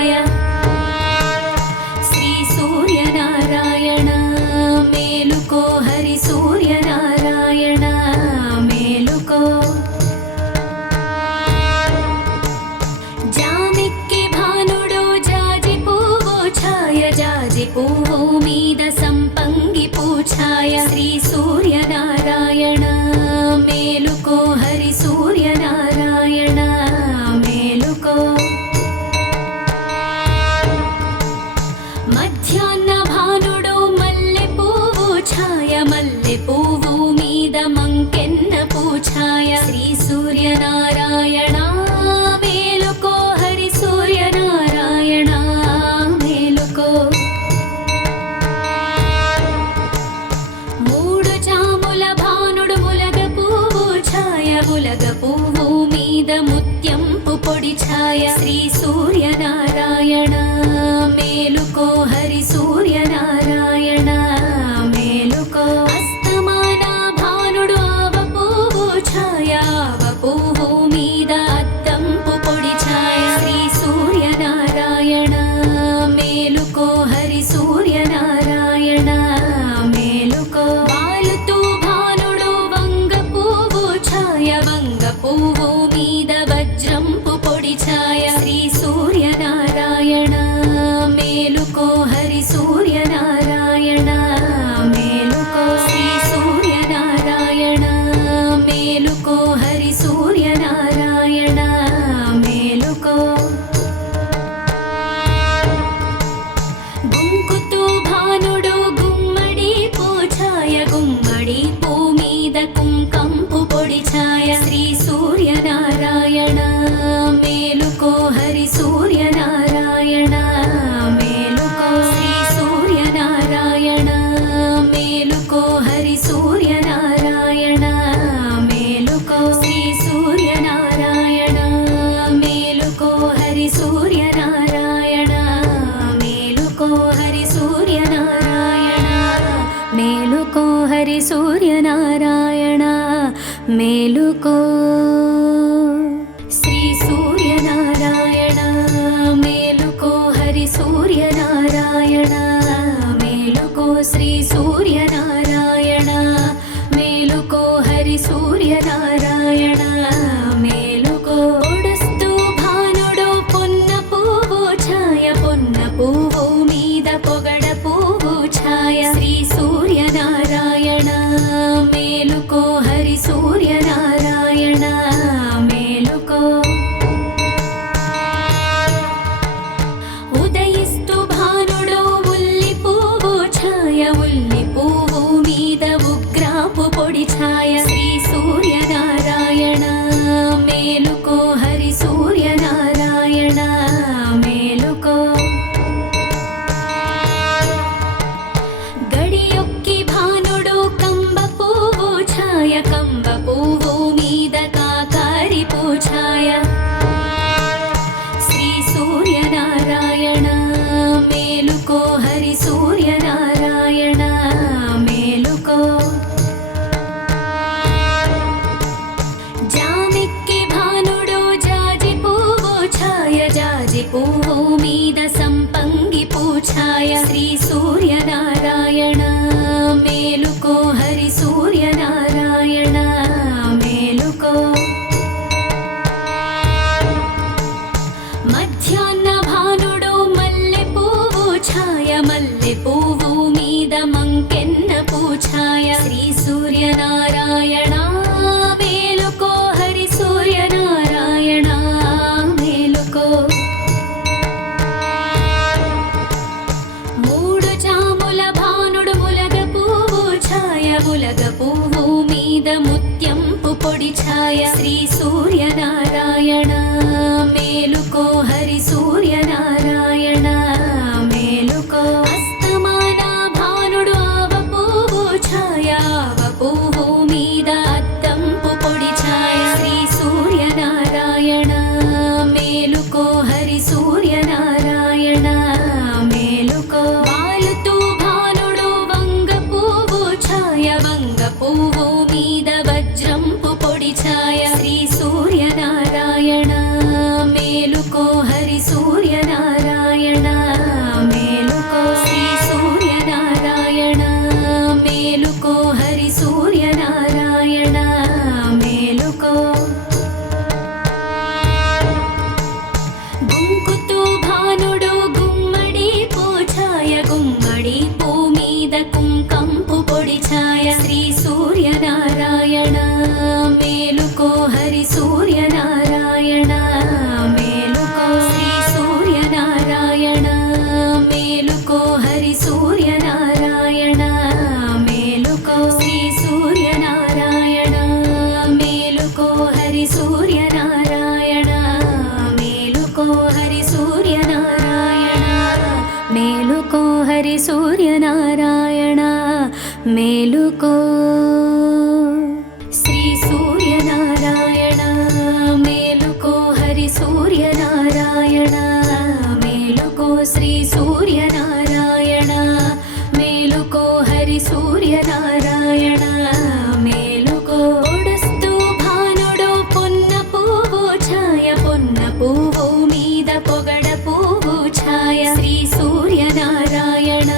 పూఛాయ శ్రీ సూర్యనారాయణ మేలుకో హరి సూర్యనారాయణ మేలుకో జామిక్కి భానుడు జాజి పువ్వు ఛాయ జాజి పువ్వు మీద సంపంగి పూఛాయ శ్రీ సూర్యనారాయణ మేలుకో హరి సూర్యనారాయణ మేలుకో మధ్యాహ్న భానుడు మల్లె పువ్వు ఛాయ మల్లె పువ్వు మీద మంకెన్న పూఛాయ శ్రీ సూర్యనారాయణ మేలుకో హరి సూర్యనారాయణ మేలుకో మూడు జాముల భానుడు ములగ పువ్వు ఛాయ ములగ పువ్వు మీద ముత్యంపు పొడి ఛాయ శ్రీ సూర్యనారాయణ మేలుకో హరి సూర్యనారాయణ మేలుకో అస్తమాన భానుడు ఆవ పువ్వు ఛాయ ఆవ పువ్వు మీద అద్దంపు పొడి ఛాయ శ్రీ సూర్యనారాయణ మేలుకో హరి సూర్యనారాయణ మేలుకో వాలుతూ భానుడు వంగ పువ్వు ఛాయ వంగ పువ్వు మీద వజ్రంపు పొడి ఛాయ శ్రీ సూర్యనారాయణ మేలుకో హరి సూర్యనారాయణ మేలుకో శ్రీ సూర్యనారాయణ మేలుకో హరి సూర్యనారాయణ మేలుకో గుంకుతూ భానుడు గుమ్మడి పూఛాయ గుమ్మడి పూ మీద కుంకంపు పొడి ఛాయ శ్రీ సూర్యనారాయణ మేలుకో హరి సూర్యనారాయణ మేలుకో శ్రీ సూర్యనారాయణ మేలుకో హరి సూర్యనారాయణ మేలుకో శ్రీ సూర్యనారాయణ మేలుకో హరి సూర్యనారాయణ మేలుకో హరి సూర్యనారాయణ మేలుకో హరి సూర్యనారాయణ మేలుకో శ్రీ సూర్యనారాయణ మేలుకో హరి సూర్యనారాయణ మేలుకో శ్రీ సూర్యనారాయణ మేలుకో హరి సూర్యనారాయణ మేలుకో పొడుస్తూ భానుడు పొన్న పువ్వు ఛాయ పొన్న పువ్వు మీద పొగడ పువ్వు ఛాయ శ్రీ సూర్యనారాయణ మేలుకో హరి సూర్యనారాయణ మేలుకో ఉదయిస్తూ భానుడు ఉల్లి పువ్వు ఛాయ ఉల్లి పువ్వు మీద ఉగ్రాపు పొడి ఛాయ శ్రీ సూర్యనారాయణ మేలుకో హరి సూర్యనారాయణ మేలుకో గడియొక్కి భానుడు కంబ పువ్వు ఛాయ కంబ పువ్వు మీద కాకారి పూఛాయ శ్రీ సూర్యనారాయణ మేలుకో హరి సూర్యనారాయణ మేలుకో జామిక్కి భానుడు జాజి పువ్వు ఛాయ జాజి పువ్వు మీద సంపంగి పూఛాయ శ్రీ సూర్యనారాయణ మేలుకో హరి సూర్యనారాయణ మేలుకో మధ్యాహ్న భానుడు మల్లె పువ్వు ఛాయ మల్లె పువ్వు మీద మంకెన్న పూఛాయ శ్రీ సూర్యనారాయణ మేలుకో హరి సూర్యనారాయణ మేలుకో మూడు జాముల భానుడు ములగ పువ్వు ఛాయ ములగ పువ్వు మీద మేలుకో హరి సూర్యనారాయణ మేలుకో శ్రీ సూర్యనారాయణ మేలుకో హరి సూర్యనారాయణ మేలుకో శ్రీ సూర్యనారాయణ మేలుకో హరి సూర్యనారాయణ మేలుకో పొడుస్తూ భానుడు పొన్న పువ్వు ఛాయ పొన్న పువ్వు మీద పొగడ పువ్వు ఛాయ శ్రీ సూర్యనారాయణ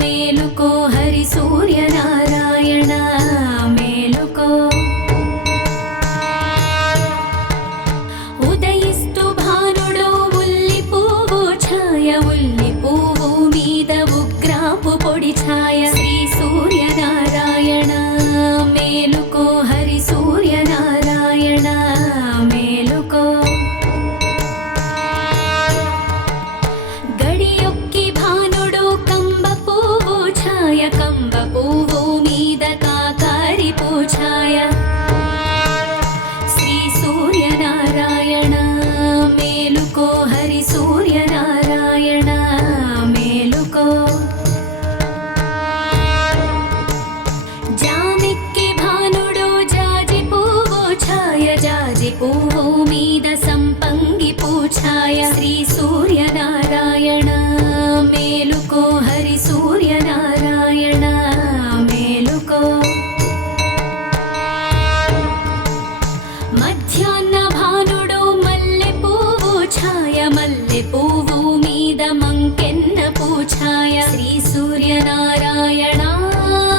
మేలుకో హరి సూర్యనారాయణ మేలుకో ఉదయిస్తూ భానుడు ఉల్లి పువ్వు ఛాయ ఉల్లి పువ్వు మీద ఉగ్రాపు పొడి ఛాయ శ్రీ సూర్యనారాయణ మేలుకో హరి సూర్యనారాయణ మేలుకో గడియొక్కి భానుడు కంబ పువ్వు ఛాయ కంబ పువ్వు మీద కాకారి పూఛాయ శ్రీ సూర్యనారాయణ మేలుకో హరి సూర్యనారాయణ మేలుకో జామెక్కి భానుడు జాజి పువ్వు ఛాయ జాజి పువ్వు మీద సంపంగి పూఛాయ శ్రీ సూర్యనారాయణ మేలుకో హరి సూర్యనారాయణ మేలుకో మధ్యాహ్న భానుడు మల్లె పువ్వు ఛాయ మల్లె పువ్వు మీద మంకెన్న పూఛాయ శ్రీ సూర్యనారాయణ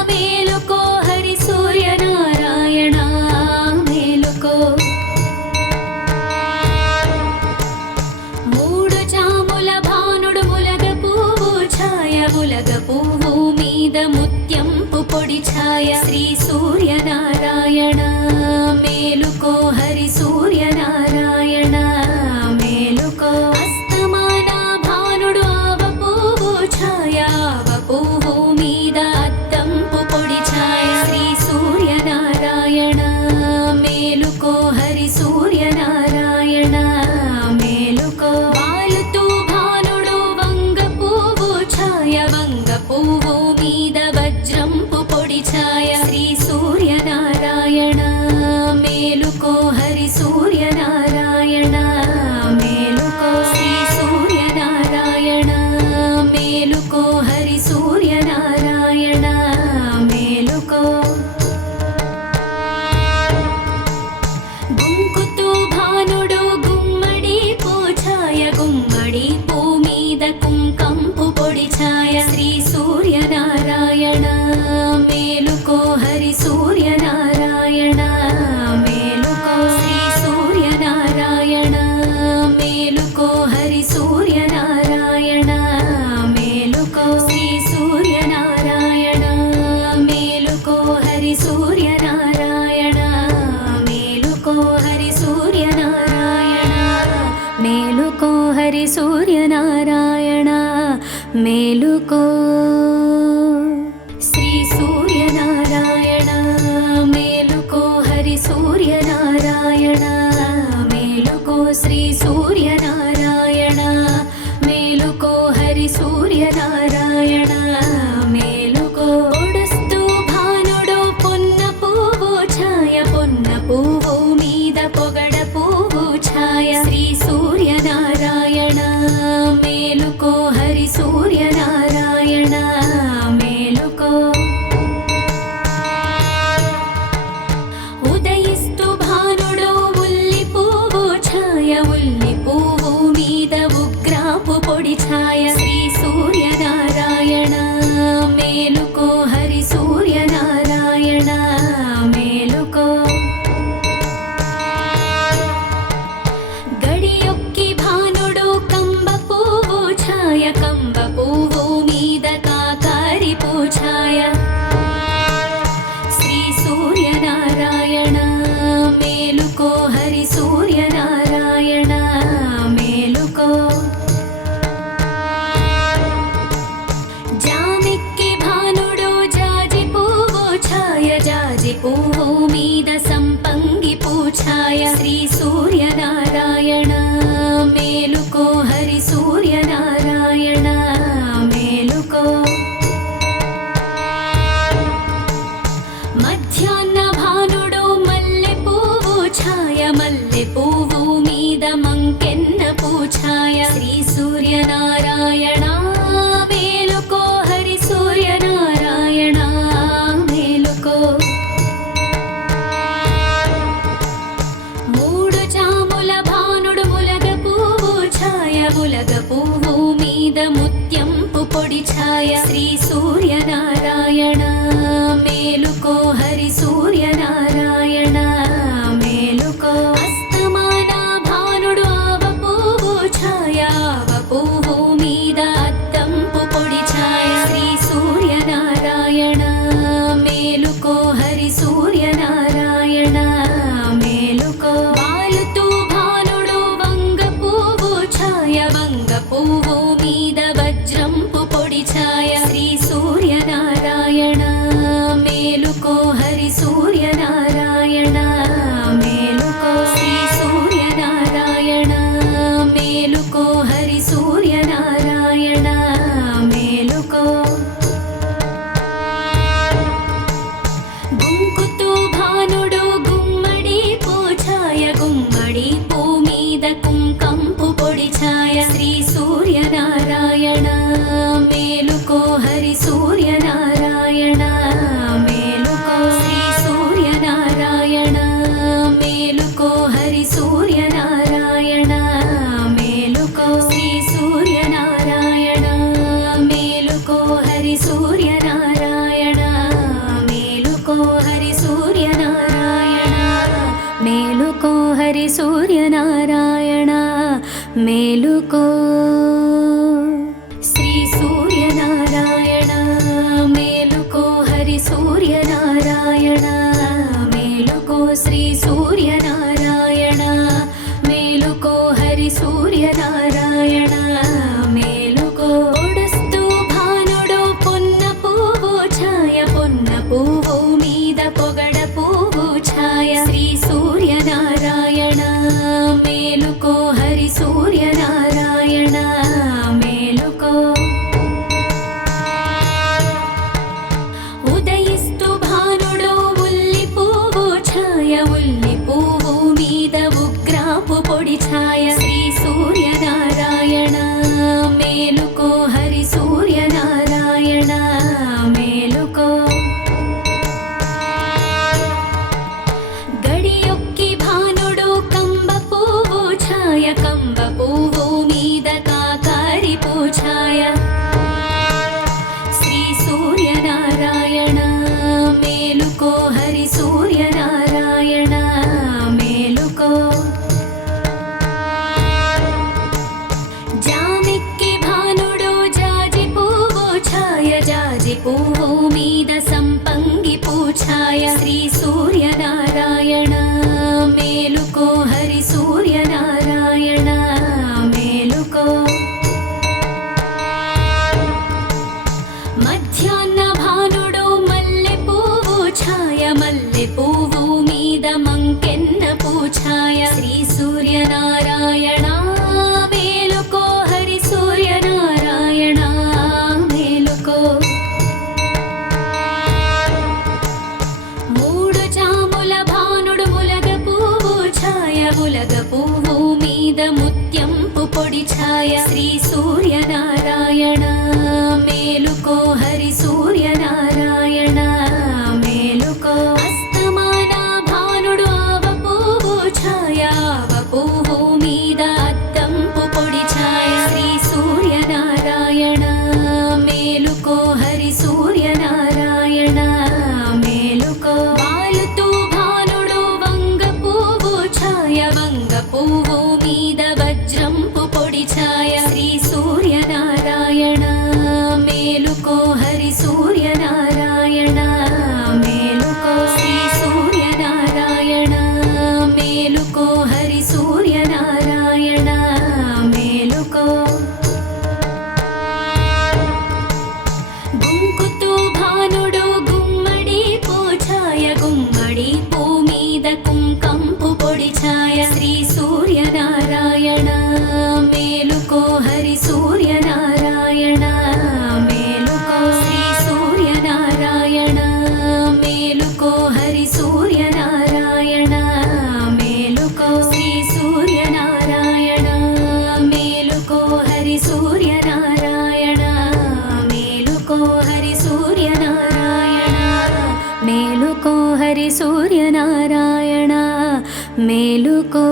మేలుకో హరి సూర్యనారాయణ మేలుకో మూడు జాముల భానుడు ములగ పువ్వు ఛాయ ములగ పువ్వు మీద ముత్యంపు పొడి ఛాయ శ్రీ సూర్యనారాయణ మేలుకో హరి సూర్యనారాయణ మేలుకో అస్తమాన భానుడు ఆవ పువ్వు ఛాయ ఆవ పువ్వు మీద అద్దంపు పొడి ఛాయ శ్రీ సూర్యనారాయణ మేలుకో హరి సూర్యనారాయణ మేలుకో వాలుతూ భానుడు వంగ పువ్వు ఛాయ వంగ పువ్వు మీద వజ్రంపు పొడి ఛాయ శ్రీ సూర్యనారాయణ మేలుకో హరి సూర్యనారాయణ మేలుకో శ్రీ సూర్యనారాయణ మేలుకో హరి సూర్యనారాయణ మేలుకో గుంకుతూ భానుడు గుమ్మడి పూఛాయ గుమ్మడి పూ మీద కుంకంపు పొడి ఛాయ శ్రీ సూర్యనారాయణ మేలుకో హరి సూర్యనారాయణ మేలుకో శ్రీ సూర్యనారాయణ మేలుకో హరి సూర్యనారాయణ మేలుకో శ్రీ సూర్యనారాయణ మేలుకో హరి సూర్యనారాయణ మేలుకో హరి సూర్యనారాయణ మేలుకో హరి సూర్యనారాయణ మేలుకో శ్రీ సూర్యనారాయణ మేలుకో హరి సూర్యనారాయణ మేలుకో శ్రీ సూర్యనారాయణ మేలుకో హరి సూర్యనారాయణ మేలుకో పొడుస్తూ భానుడు పొన్న పువ్వు ఛాయ పొన్న పువ్వు మీద పొగడ పువ్వు ఛాయ శ్రీ సూర్యనారాయణ మేలుకో హరి సూర్యనారాయణ మేలుకో ఉదయిస్తూ భానుడు ఉల్లి పువ్వు ఛాయ ఉల్లి పువ్వు మీద ఉగ్రాపు పొడి ఛాయ శ్రీ సూర్యనారాయణ మేలుకో హరి సూర్యనారాయణ మేలుకో గడియొక్కి భానుడు కంబ పువ్వు ఛాయ కంబ పువ్వు మీద కాకారి పూఛాయ శ్రీ సూర్యనారాయణ మేలుకో హరి సూర్యనారాయణ మేలుకో జామెక్కి భానుడు జాజి పువ్వు ఛాయ జాజి పువ్వు మీద సంపంగి పూఛాయ శ్రీ సూర్యనారాయణ మేలుకో హరి సూర్యనారాయణ మేలుకో సూర్యనారాయణ మేలుకో హరి సూర్యనారాయణ మేలుకో మూడు జాముల భానుడు ములగ పువ్వు ఛాయ ములగ పువ్వు మీద ముత్యంపు పొడి ఛాయ శ్రీ సూర్యనారాయణ మేలుకో హరి సూర్యనారాయణ మేలుకో అస్తమాన భానుడు ఆవ పువ్వు ఛాయ ఆవ పువ్వు మీద అద్దంపు పొడి ఛాయ శ్రీ సూర్యనారాయణ మేలుకో హరి సూర్యనారాయణ మేలుకో వాలుతూ భానుడు వంగ పువ్వు ఛాయ వంగ పువ్వు మీద వజ్రంపు పొడి ఛాయ శ్రీ సూర్యనారాయణ మేలుకో హరి సూర్యనారాయణ మేలుకో శ్రీ సూర్యనారాయణ మేలుకో హరి సూర్యనారాయణ మేలుకో గుంకుతూ భానుడు గుమ్మడి పూఛాయ గుమ్మడి పూ మీద కుంకంపు పొడి ఛాయ శ్రీ సూర్యనారాయణ మేలుకో హరి సూర్యనారాయణ మేలుకో శ్రీ సూర్యనారాయణ మేలుకో హరి సూర్యనారాయణ మేలుకో శ్రీ సూర్యనారాయణ మేలుకో హరి సూర్యనారాయణ మేలుకో హరి సూర్యనారాయణ మేలుకో హరి సూర్యనారాయణ మేలుకో శ్రీ సూర్యనారాయణ మేలుకో హరి సూర్యనారాయణ మేలుకో శ్రీ సూర్యనారాయణ మేలుకో హరి సూర్యనారాయణ మేలుకో పొడుస్తూ భానుడు పొన్న పువ్వు ఛాయ పొన్న పువ్వు మీద పొగడ పువ్వు ఛాయ శ్రీ సూర్యనారాయణ మేలుకో హరి సూర్యనారాయణ మేలుకో ఉదయిస్తూ భానుడు ఉల్లి పువ్వు ఛాయ ఉల్లి పువ్వు మీద ఉగ్రాపు పొడి ఛాయ శ్రీ సూర్యనారాయణ మేలుకో హరి సూర్యనారాయణ మేలుకో గడియొక్కి భానుడు కంబ పువ్వు ఛాయ కంబ పువ్వు మీద కాకారి పూఛాయ శ్రీ సూర్యనారాయణ మేలుకో హరి సూర్యనారాయణ మేలుకో జామిక్కి భానుడు జాజి పువ్వు ఛాయ జాజి పువ్వు మీద సంపంగి పూఛాయ శ్రీ సూర్యనారాయణ మేలుకో హరి సూర్యనారాయణ మేలుకో మధ్యాహ్న భానుడు మల్లె పువ్వు ఛాయ మల్లె పువ్వు మీద మంకెన్న పూఛాయ శ్రీ సూర్యనారాయణ మేలుకో హరి సూర్యనారాయణ మేలుకో హరి సూర్యనారాయణ మేలుకో హరి సూర్యనారాయణ మేలుకో